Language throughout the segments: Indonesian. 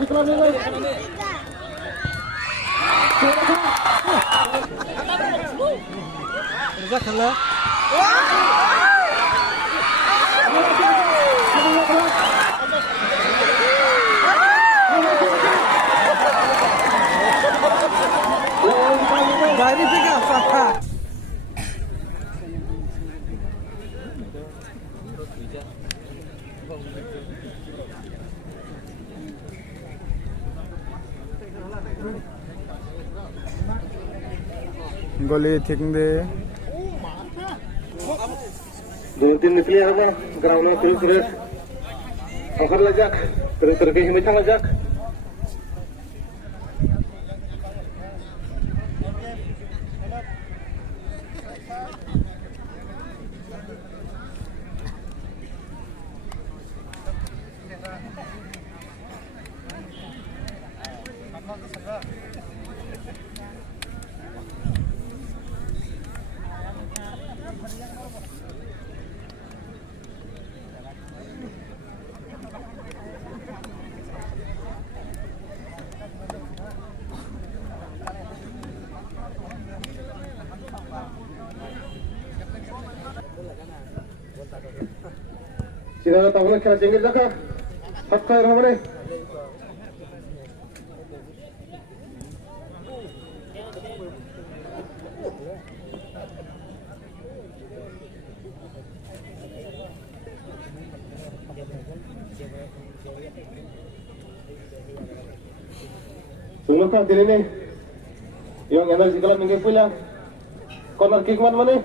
energi club ini. Dari tiga apa? गोली ठीक दे 2-3 निकले होगा ग्राउंड में terus angkat lajak terus ke sini tang lajak Sila tahu nak kena cengir jaka, hak kau orang mana? Sungguh kah diri ni? Yang energi kalau minggu pula, corner kick mana?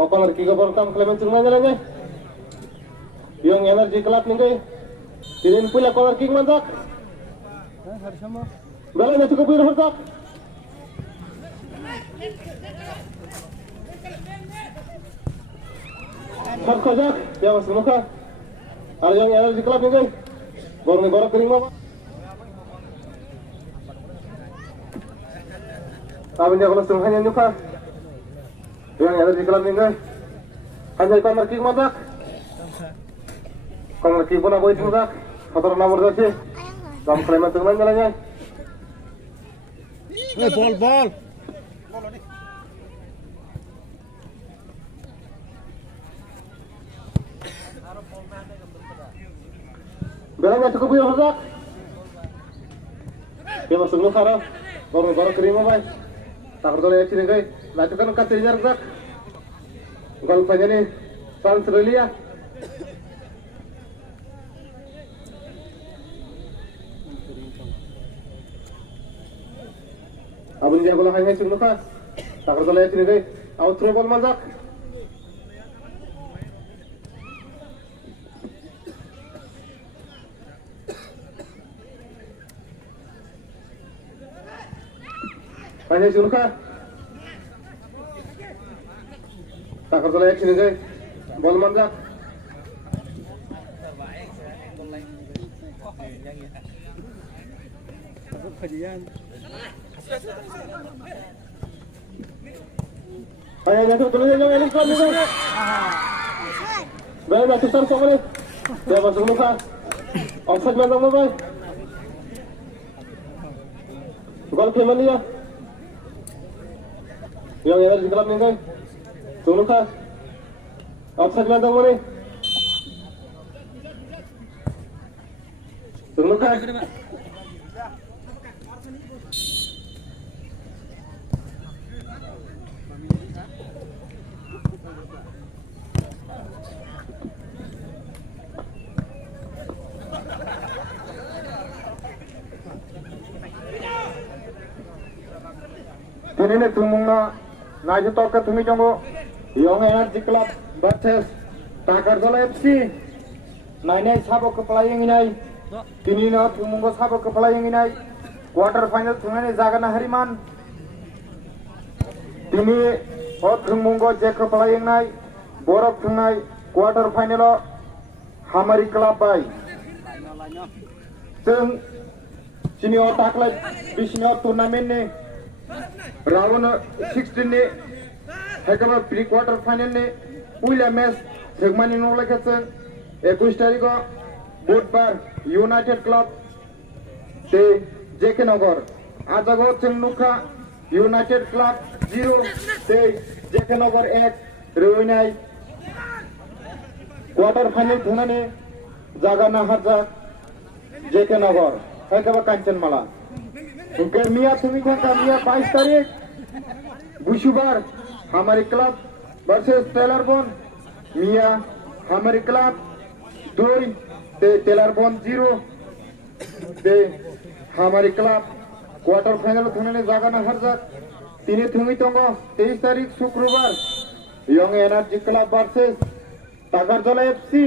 Oh corner kick apa orang Clement cuma jalan ni? Yang energi kelab nih guys, tirin pula corner kick mantak. Balanya cukup biru mantak. Hak kojak, ya mas muka. Ada yang energi kelab nih guys, borong kering mau. Kami dia kalau hanya nyuka. Yang energi kelab nih guys, hanya corner kick mantak. Kalau lagi pun aku itu dah, motor nomor 2 kamu Clement dengan jalannya. Ball. Belakangnya cukup biru rusak. Dia masuk lu karo, baru kering apa? Tak bertolak ya sini guys. Lakukan kasihnya rusak. Kalau tanya nih, Australia. Abang dia bola hanya cuma kas, tak terlalu sini guys, out throw ball mazak. Hanya cuma kas, tak terlalu sini guys, ball mazak. Ayo jatuh tulisnya jangan ini keluar juga. Baik jatuh star kok boleh. Dia masuk muka. Offside mana boy? Gol keman dia. Yang ada di dalam ini. Tunggu muka. Offside mana boleh? Tunggu muka. Ini tumungna naji toka tumi jongo Young Energy Club versus Takarjala FC. Nainai sabo kepala yang ini. Kini na tumungo sabo kepala yang ini. Quarter final tungane jagana Hariman. Kini tumungo je kepala yang ini. Borok tungai quarter final Hamari Club bay. Sing sini otak lagi bisnis turnamen ni. Round 16 ने हेकमा pre quarter final ने पहिला मैच थेगमानि नलेखेছেন 21 तारिख बुधबार United club te JK Nagar ajago Chengnuka United Club 0 te JK Nagar 1 Roinai quarter final thunane jaga na harjak JK Nagar ekaba Kanchanmala उनके मियाँ तुम्ही का मियाँ 22 तारीख बुशुबार हमारी क्लब वर्सेस टेलरबोन मियाँ हमारी क्लब 2 ते टेलरबोन 0 ते हमारी क्लब क्वार्टर फाइनल थुनाने जागा ना हरजाक तिनी थुमी तंगो 23 तारीख शुक्रवार यंग एनर्जी क्लब वर्सेस तागारजला एफसी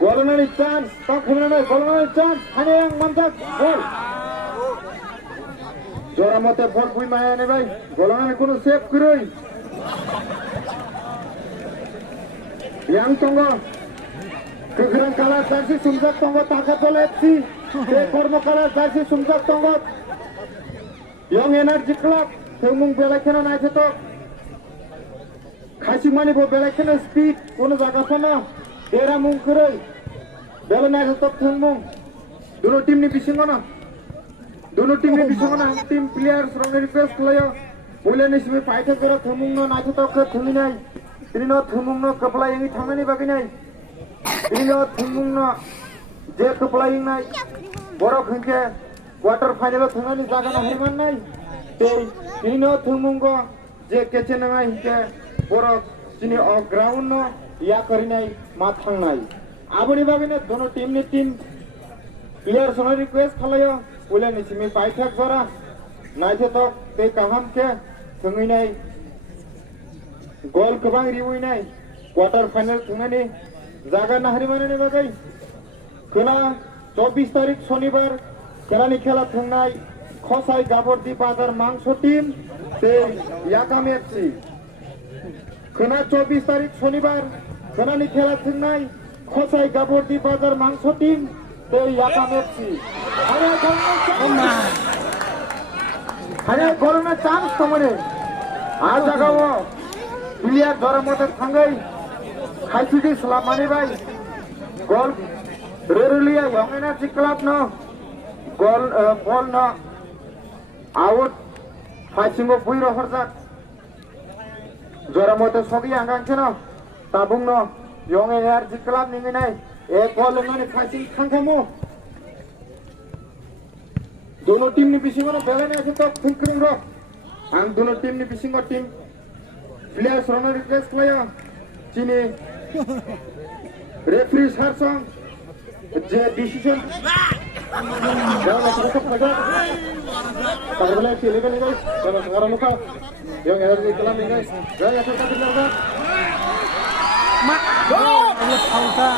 गोलनानि चान्स गोलनानि चान्स हाने yang mantap gol jora mate bol bui mayane bhai golanani kono save koroi yang tongo kegeran kalah jersey sumjak tongo tagarjala fc te kormo kalah jersey sumjak tongo young energy club thengmung belakhena naithe खासिमानि बो बेलेखने स्पीड कोनो जागा थाना देरा मुं करई बेलना तो थंगमुं दोनों टीम नि बिसिङो ना दोनों टीम नि बिसिङो ना टीम प्लेयर्स रंग रिक्वेस्ट लायो बोलेनि सिमे फाइट करे थंगमुं न नाथि तो ख थंगि नाय तिनो थंगमुं न कपलायनि थांनानि बागै नाय तिनो थंगमुं न जे कपलायनि नाय बरो खंके क्वार्टर फाइनल थांनानि जागा ना हरमान नाय ते तिनो थंगमुं गो जे केचे नाय के बरो जिनि ग्राउंड न या करिनाय मा थांनाय आबोनि बागैनो दोनों टीम नि टीम प्लेयर सनो रिक्वेस्ट खालायो उलेनि सिमी पाइथाक जरा नायथे तो ते काहाम के थंगिनाय गोल गोबां रिउइनाय क्वार्टर फाइनल थांनानै जागा नाहरिमाननि बागै खोला 24 तारिख शनिबार खेलानि खेला थांनाय खसाय गाबरदि बाजार मांस टीम ते याकाम एफसी खोना 24 तारीख शनिबार खोनानि खेला थांनाय खसाय गाबरदि बाजार मांस टीम ते याकाम एफसी हाने गोलना चान्स तमने आ जागाव प्लेयर जरा मते थांगै खाइसिदि सलामानि भाई गोल रेरुलिया यंग एनर्जी क्लब न गोल बॉल न आउट फाइसिंगो बुइरो हरजाक जरा मते सगि आंगांछनो ताबुं न यंग एनर्जी क्लब निंगिनाय एक गोल लंगानि फाइसिंग थांखामो दोनों टीम नि बिसिङो बेलानि आसे तो खुंख्रिं र आं दोनों टीम नि बिसिङो टीम प्लेयर्स रन रिक्वेस्ट लायो चिनि रेफरी सारसं जे decision jangan masuk saja tak boleh pilih kan guys jangan sekarang muka yang energi kelam ini guys jangan suka dengar mak auta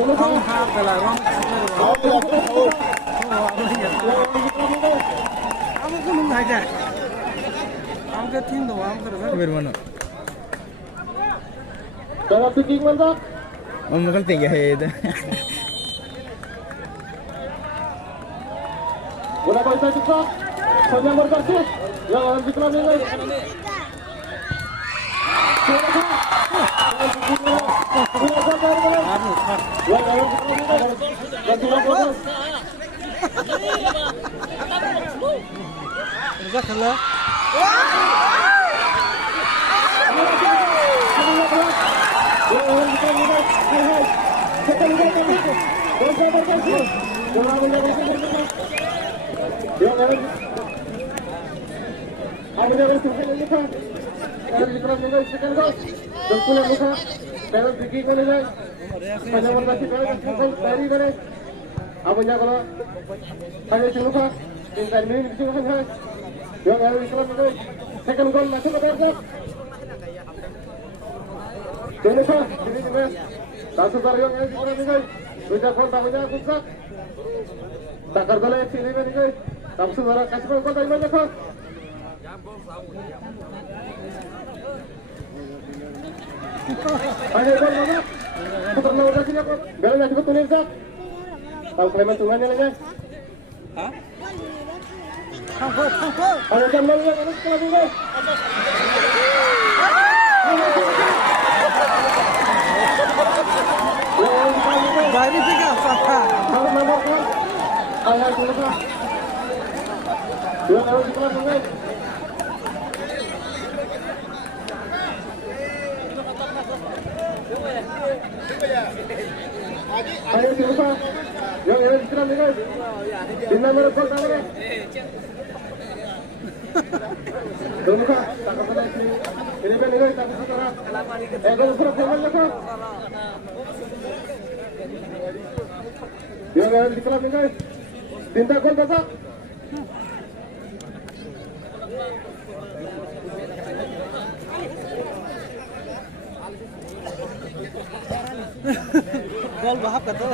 auta pela rom kamu kunung aja kamu tim doang kamu terus bermana jangan picking mantap mungkin tinggi itu bola bola juga panjang berkarsis yang harus dikelam ini Aku jangan suka ni kan, kalau dikelam ni guys, second goal, terpulang muka, dalam free kick ni guys, panjang berkasi kalau dari mana, aku jangan kalau hanya cuma tinggal ni cuma kan guys, yang kalau dikelam ni guys, second goal masuk ke dalam, jadi kan, ini guys, langsung dari yang dikelam ni guys, sudah gol tak banyak kusak, tak kerja lagi sini ni guys. Langsung orang kasih gol dari mana kau? Ada gol mana? Putar lawan lagi ni kau. Bela lagi betul ni sah. Tahu Clement tungannya lagi? Hah? Ada jam lagi yang mana sekolah ni guys? Dari tiga, sah. Kalau nama hai tunggu pak. Yang ada di kelas guys. Ayo tunggu pak. Yang ada di kelas guys. Tim nomor 4 namanya. Tunggu pak. Ini kan guys tapi sekarang. Kalau surat jangan lepas. Yang ada di kelas guys. Tinta gol bapak. Gol bahap ka to.